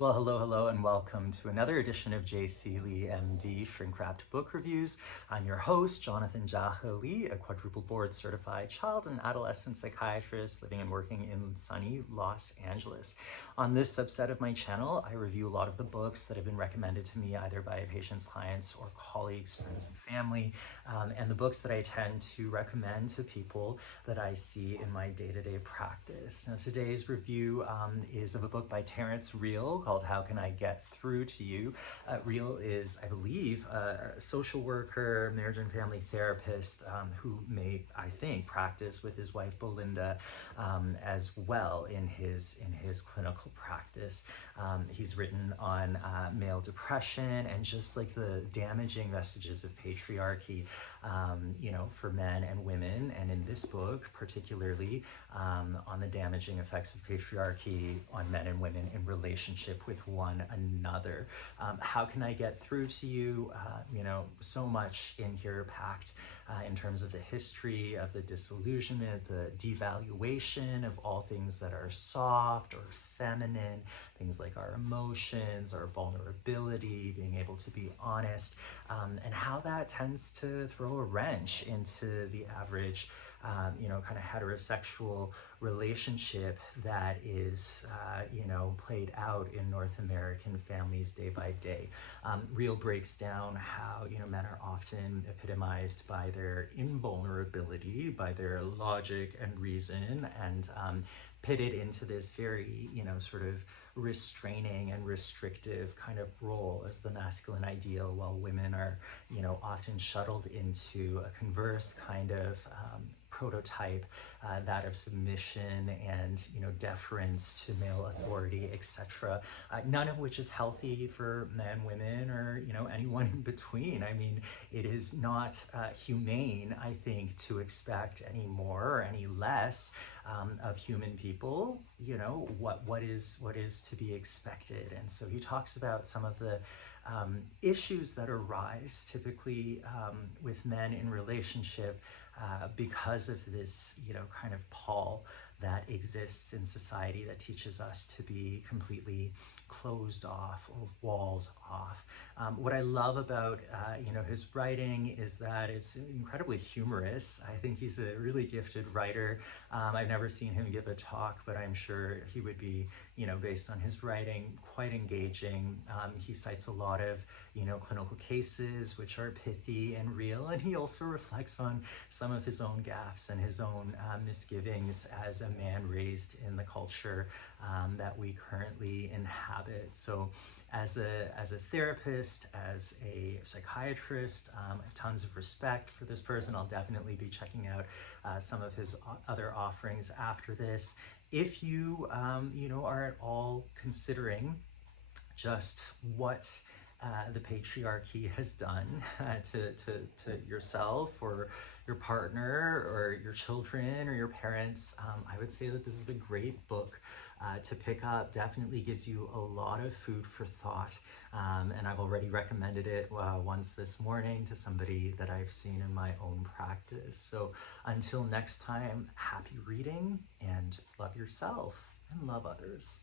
Well, hello, and welcome to another edition of J.C. Lee, MD, Shrink Wrapped Book Reviews. I'm your host, Jonathan Jaha Lee, a quadruple board certified child and adolescent psychiatrist living and working in sunny Los Angeles. On this subset of my channel, I review a lot of the books that have been recommended to me either by patients, clients, or colleagues, friends, and family, and the books that I tend to recommend to people that I see in my day-to-day practice. Now, today's review is of a book by Terrence Real called How Can I Get Through to You? Real is, I believe, a social worker, marriage and family therapist who may, I think, practice with his wife Belinda as well in his clinical practice. He's written on male depression and just like the damaging messages of patriarchy, for men and women, and in this book particularly on the damaging effects of patriarchy on men and women in relationship with one another. How can I get through to you? So much in here packed in terms of the history of the disillusionment, the devaluation of all things that are soft or feminine, things like our emotions, our vulnerability, being able to be honest, and how that tends to throw a wrench into the average kind of heterosexual relationship that is, played out in North American families day by day. Real breaks down how, men are often epitomized by their invulnerability, by their logic and reason, and pitted into this very, sort of restraining and restrictive kind of role as the masculine ideal, while women are, often shuttled into a converse kind of prototype, that of submission and deference to male authority, etc. None of which is healthy for men, women, or anyone in between. I mean, it is not humane, I think, to expect any more or any less of human people. What is to be expected. And so he talks about some of the issues that arise typically with men in relationship because of this, kind of pull that exists in society that teaches us to be completely closed off or walled off. What I love about, his writing is that it's incredibly humorous. I think he's a really gifted writer. I've never seen him give a talk, but I'm sure he would be, based on his writing, quite engaging. He cites a lot of, clinical cases, which are pithy and real, and he also reflects on some of his own gaffes and his own misgivings as a man raised in the culture that we currently inhabit. So as a therapist, as a psychiatrist, I have tons of respect for this person. I'll definitely be checking out some of his other offerings after this. If you, are at all considering just what the patriarchy has done to yourself or your partner or your children or your parents, I would say that this is a great book to pick up. Definitely gives you a lot of food for thought, and I've already recommended it once this morning to somebody that I've seen in my own practice. So until next time, happy reading and love yourself and love others.